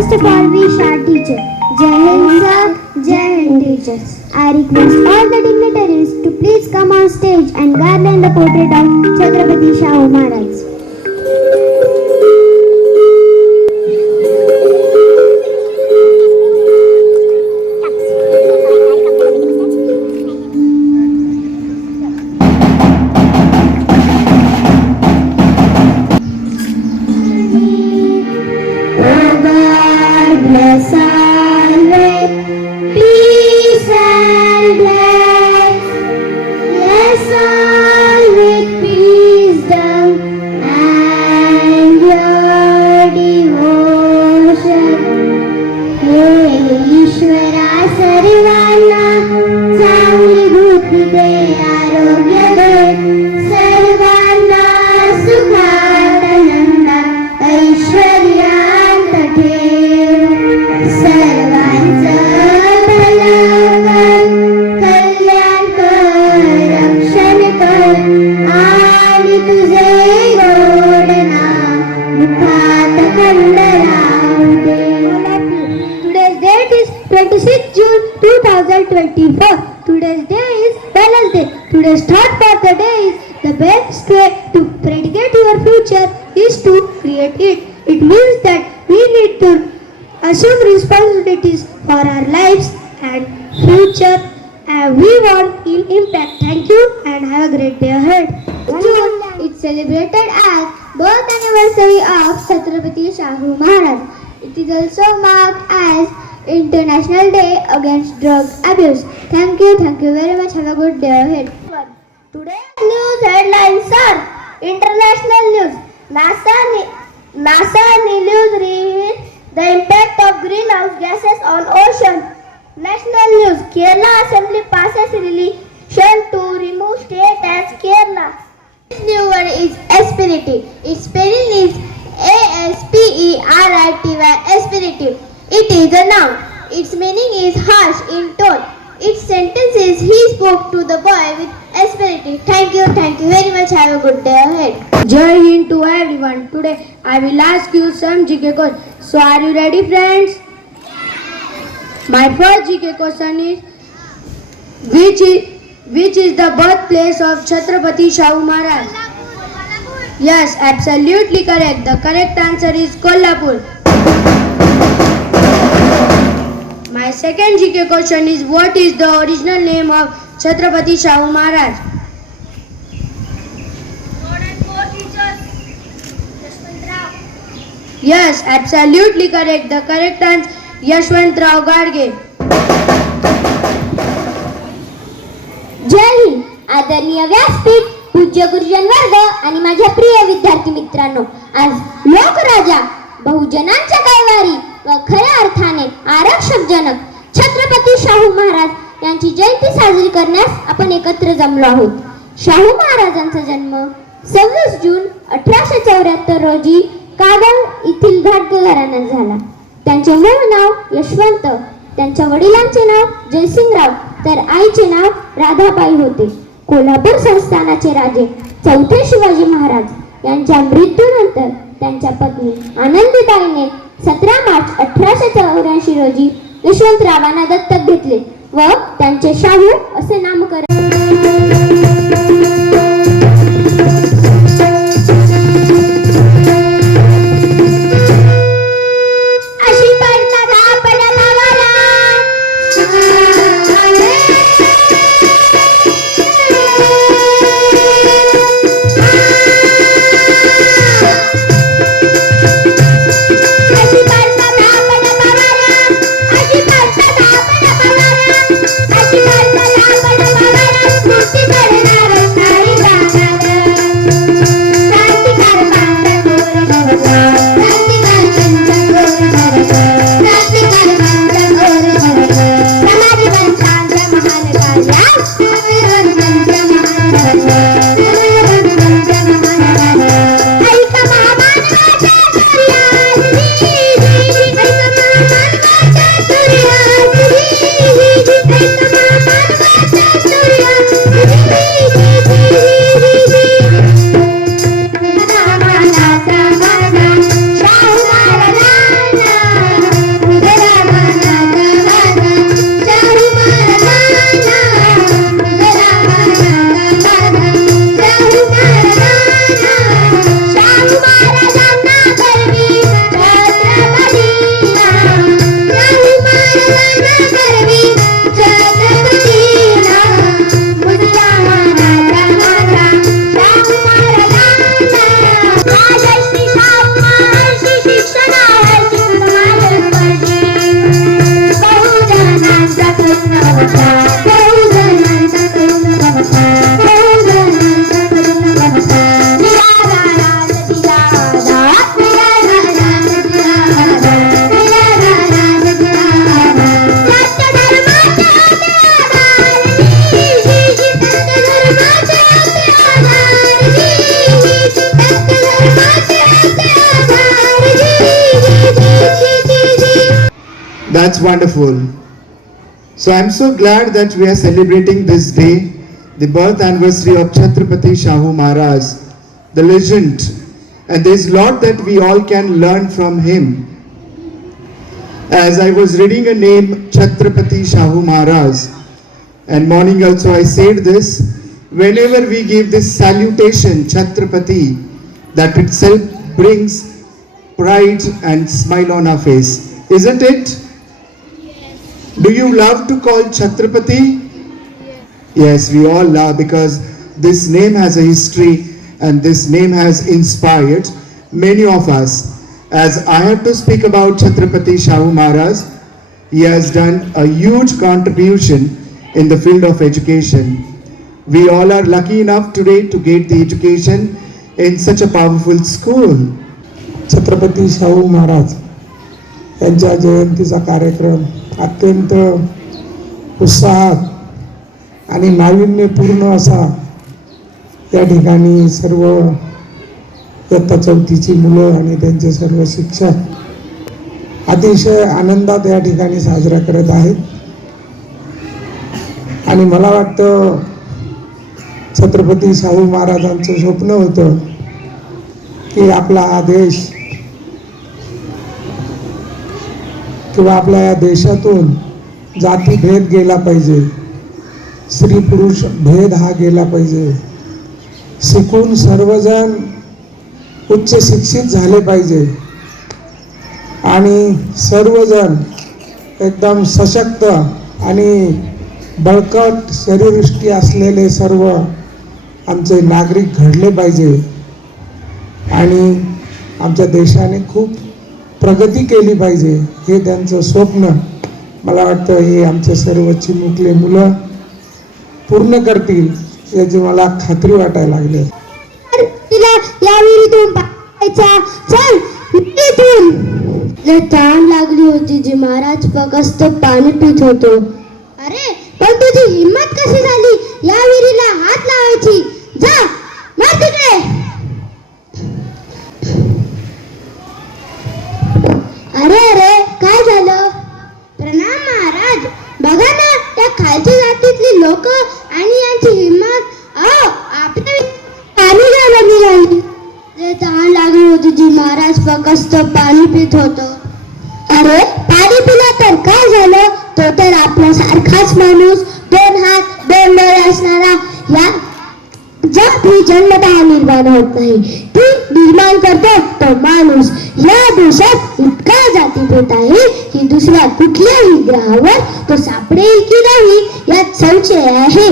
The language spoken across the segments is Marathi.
First of all, we shall teacher. Jai Hind sir, Jai Hind teachers. I request all the dignitaries to please come on stage and garland the portrait of Chhatrapati Shahu Maharaj. Bless always, peace and bless. Yes, all with wisdom and your devotion. हे ईश्वरा सर्वांना चांगली बुद्धी दे, आरोग्य दे, सर्वांना सुखात आनंदात ऐश्वर्यात ठेव. सर्वांचं भलं कर, कल्याण कर, रक्षण कर आणि तुझे गोड नाम मुखात खंड राहू दे. Today's date is 26 June 2024. Today's day is Balance Day. Today's thought for the day is the best way to predicate your future is to create it. It means that we need to assume responsibilities for our lives and future, and we want impact. Thank you and have a great day ahead. June is celebrated as birth anniversary of Chhatrapati Shahu Maharaj. It is also marked as International Day Against Drug Abuse. Thank you very much. Have a good day ahead. Today's news headlines are international news. NASA news reveals the impact of greenhouse gases on ocean. National news: Kerala Assembly passes resolution to remove state as Kerala. This new word is aspirative. Its spelling is A-S-P-E-R-I-T-Y, aspirative. It is a noun. Its meaning is harsh in tone. Its sentence is he spoke to the boy with aspirative. Thank you very much. Have a good day ahead. Jai Hind to everyone. Today I will ask you some GK questions. So are you ready, friends? My first GK question is which is the birthplace of Chhatrapati Shahu Maharaj? Yes, absolutely correct. The correct answer is Kolhapur. My second GK question is what is the original name of Chhatrapati Shahu Maharaj? Yes, absolutely correct. The correct answer Yashwantrao Gadge. जय हिंद. आदरणीय व्यासपीठ, पूज्य गुरुजन वर्ग आणि माझ्या प्रिय विद्यार्थी मित्रांनो, आज लोकराजा, बहुजनांच्या कैवारी व खऱ्या अर्थाने आरक्षक जनक छत्रपती शाहू महाराज यांची जयंती साजरी करण्यास आपण एकत्र जमलो आहोत. शाहू महाराजांचा जन्म 26 जून 1874 रोजी कागल येथील घाटगे घराण्यात झाला. त्यांचे मूळ नाव यशवंत, त्यांच्या वडिलांचे नाव जयसिंगराव तर आईचे नाव राधाबाई होते. कोल्हापूर संस्थानाचे राजे चौथे शिवाजी महाराज यांच्या मृत्यूनंतर त्यांच्या पत्नी आनंदीताईने 17 मार्च 1884 रोजी यशवंतरावांना दत्तक घेतले व त्यांचे शाहू असे नामकरण. Música That's wonderful. So I'm so glad that we are celebrating this day, the birth anniversary of Chhatrapati Shahu Maharaj, the legend. And there's a lot that we all can learn from him. As I was reading a name, Chhatrapati Shahu Maharaj, and morning also I said this, whenever we give this salutation, Chhatrapati, that itself brings pride and smile on our face. Isn't it? Do you love to call Chhatrapati? Yes, we all love, because this name has a history and this name has inspired many of us. As I have to speak about Chhatrapati Shahu Maharaj, he has done a huge contribution in the field of education. We all are lucky enough today to get the education in such a powerful school. Chhatrapati Shahu Maharaj यांच्या जयंतीचा कार्यक्रम अत्यंत उत्साहात आणि नाविन्यपूर्ण असा या ठिकाणी सर्व इयत्ता चौथीची मुलं आणि त्यांचे सर्व शिक्षक अतिशय आनंदात या ठिकाणी साजरा करत आहेत. आणि मला वाटतं छत्रपती शाहू महाराजांचं स्वप्न होतं की आपला हा देश किंवा आपल्या या देशातून जातीभेद गेला पाहिजे, स्त्री पुरुष भेद हा गेला पाहिजे, शिकून सर्वजण उच्च शिक्षित झाले पाहिजे आणि सर्वजण एकदम सशक्त आणि बळकट शरीरयष्टी असलेले सर्व आमचे नागरिक घडले पाहिजे आणि आमच्या देशाने खूप प्रगती केली पाहिजे, हे त्यांचं स्वप्न. मला वाटतं हे आमचे सर्व चिमुकले मुलं पूर्ण करतील याची मला खात्री वाटायला लागली. तिला या विहिरीतून पाहायचा, चल विहिरीतून. तहान लागली होती जी महाराज फक्त पाणी पित होतो. अरे पण तुझी हिम्मत कशी झाली या विहिरीला हात लावायची? जा मार तिकडे. अरे अरे काय झालं? प्रणाम महाराज. बघा ना त्या खालच्या जातीतली लोक आणि यांची हिम्मत. आपल्या पाणी घ्यायला निघाली. तहान लागली होती जी महाराज फक्त पाणी पित होतो. अरे पाणी पिला तर काय झालं? तो तर आपला सारखाच माणूस, 2 हात 2 डोळे असणारा. या जात ही जन्मतः निर्माण होत नाही, ती निर्माण करतो तो माणूस. या देशात इतका जातीभेद आहे की दुसऱ्या कुठल्याही ग्रहावर तो सापडेल की नाही यात संशय आहे.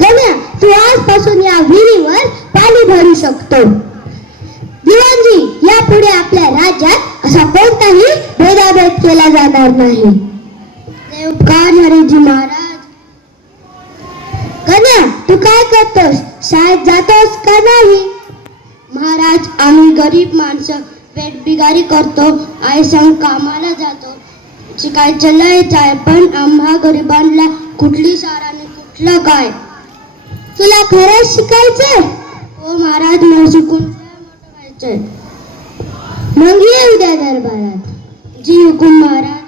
गण्या, तू आजपासून या विहिरीवर पाणी भरू शकतो. दिवाणजी, यापुढे आपल्या राज्यात असा कोणताही भेदाभेद केला जाणार नाही. उपकार हरीजी महाराज. गण्या, तू काय करतोस? शाळेत जातोस का नाही? महाराज, आम्ही गरीब माणसं पेट बिगारी करतो, आई संग कामाला जातो. शिकायचं लयच आहे, पण आम्हा गरिबांना कुठली शाळा आणि कुठलं काय. तुला खरंच शिकायचंय? हो महाराज, मला शिकून मोठं व्हायचंय. मग ये उद्या दरबारात. जी हुकुम महाराज.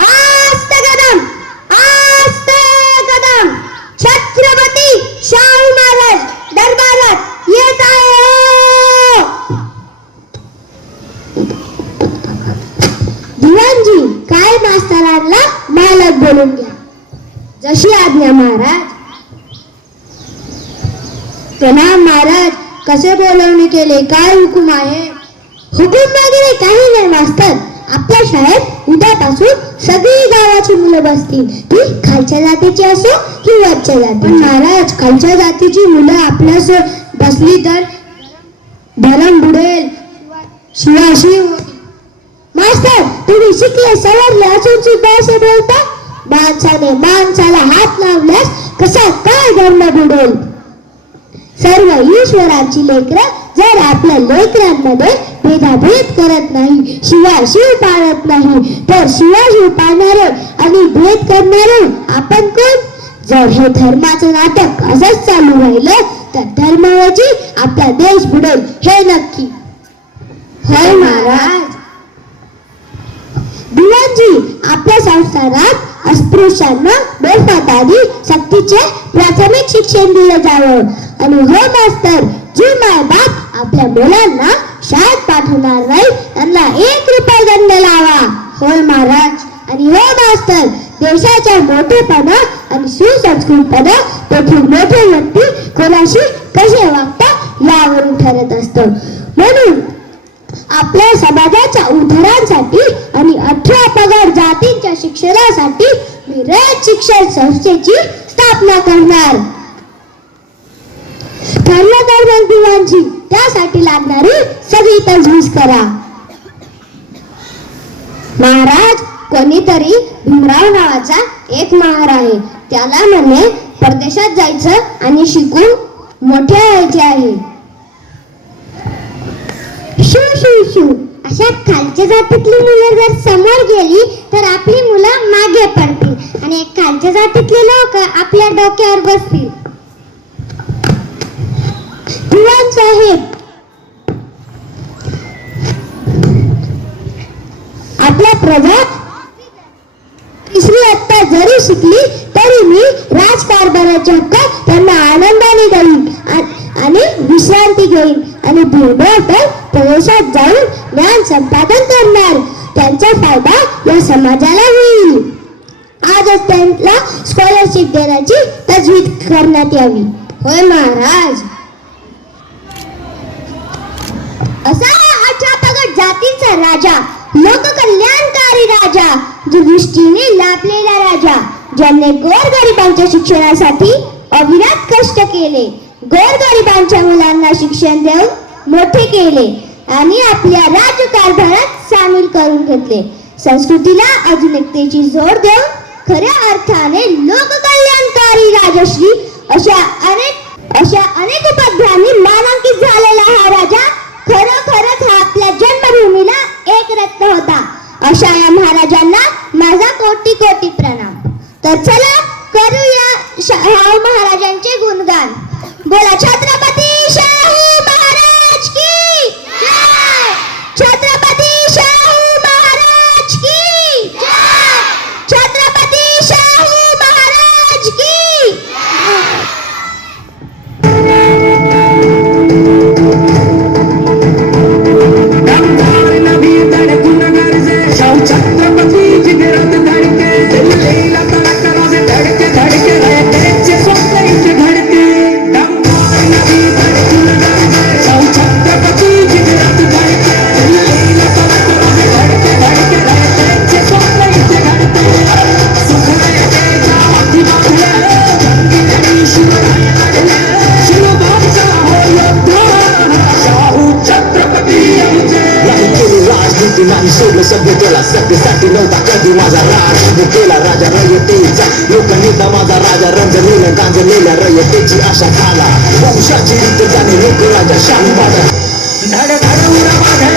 आस्त कदम, आस्त कदम. छत्रपती शाहू महाराज दरबारात येत आहे. दिवाणजी, काय मास्तरांना मालक बोलून घ्या. जशी आज्ञा महाराज. प्रणाम महाराज. कसे बोलवणे केले? काय हुकुम आहे? हुकुम वगैरे काही नाही मास्तर. आपल्या शाळेत उद्यापासून सगळी गावाची मुलं बसतील, ती खालच्या जातीची असो की वरच्या पण जातीची. महाराज, खालच्या जातीची मुलं आपल्यास बसली तर धरम बुडेल, शिवाशिव. मास्तर, तुम्ही शिकले सवरले असून सुद्धा असे बोलता? माणसाने माणसाला हात लावल्यास कसा काय धर्म बुडेल? सर्व ईश्वराची लेकरं जर आपल्या लेकरांमध्ये भेदाभेद करत नाही, शिवाशिव पाळत नाही, तर शिवाशिव पाळणारे आणि भेद करणारे आपण कोण? जर हे धर्माचं नाटक असंच चालू राहिलं तर धर्माऐवजी आपला देश बुडेल, हे नक्की. होय महाराज. पाहिजे. आपल्या संस्थानात अस्पृश्यांना बेफाटाने सक्तीचे प्राथमिक शिक्षण दिले जावं. आणि हो मास्तर, जी मायबाप आपल्या मुलांना शाळेत पाठवणार नाही त्यांना 1 रुपया दंड लावा. होय महाराज. आणि हो मास्तर, देशाच्या मोठेपणा आणि सुसंस्कृतपणा तेथील मोठे व्यक्ती कोणाशी कसे वागतात यावरून ठरत असतं. म्हणून आपल्या समाजाच्या उद्धारासाठी आणि 18 पगड जातींच्या शिक्षणासाठी मी रयत शिक्षण संस्थेची स्थापना करणार. ठरलं तर मग दिवाणजी, त्यासाठी लागणारी सगळी तजवीज करा. महाराज, कोणीतरी भीमराव नावाचा एक महार आहे. त्याला म्हणे परदेशात जायचं आणि शिकून मोठे व्हायचे आहे. शू शू शू, अशा खालच्या जातीतली मुलं जर समोर गेली तर आपली मुलं मागे पडतील आणि खालच्या जातीतले लोक आपल्या डोक्यावर बसतील. दिवाण साहेब, आपल्या प्रजा 3री इयत्ता जरी शिकली तरी मी राजकारभाराचे हक्क त्यांना आनंदाने देईन आणि विश्रांती घेईन आणि भेटवळ प्रदेशात जाऊन ज्ञान संपादन करणार. त्यांचा फायदा या समाजाला होईल. आजच त्यांना स्कॉलरशिप देण्याची तजवीज करण्यात यावी. होय महाराज. असा 18 पगड जातीचा राजा, लोककल्याणकारी राजा, दृष्टीने लाभलेला राजा, ज्याने गोरगरिबांच्या शिक्षणासाठी अविरत कष्ट केले, गोरगरिबांच्या मुलांना शिक्षण देऊन मोठे केले आणि आपल्या राज्यकारभारात सामील करून घेतले. संस्कृतीला आधुनिकतेची जोड देऊन खऱ्या अर्थाने लोककल्याणकारी राजश्री अशा अनेक उपाध्यांनी मानांकित झालेला हा राजा खरोखरच हा आपल्या जन्मभूमीला एक रत्न होता. अशा या महाराजांना माझा कोटी कोटी प्रणाम. तर चला करूया शाहू महाराजांचे गुणगान. बोला छत्रपती शाहू महाराज की जय. छत्रपती शाहू महाराज की जय. छत्रपती शाहू महाराज की जय. छत्रपती जिगरात धडके, दिल्लीला तळकराचे धडके धडके, रयतेचे स्वप्न इथे घडते. दमदार नदी धडकून धडके, छत्रपती जिगरात धडके, दिल्लीला तळकराचे धडके धडके, रयतेचे स्वप्न इथे घडते. सुखरायतेच्या हाती बांधल्या, जंगीरणी शिवराय लढल्या, शिवबाचा हो योद्धा शाहू छत्रपती आमचे. राजनीती नाही सोडलं सभ्यतेला, सभ्यतेसाठी नव्हता कधी माझा राज केला राजा रयतेचा. लोकनेता माझा राजा, रंजलेलं गांजलेल्या रयतेची आशा झाला. वंशाची रीत जाणे लोक राजा शाहू माझा. धड धड उरा माझा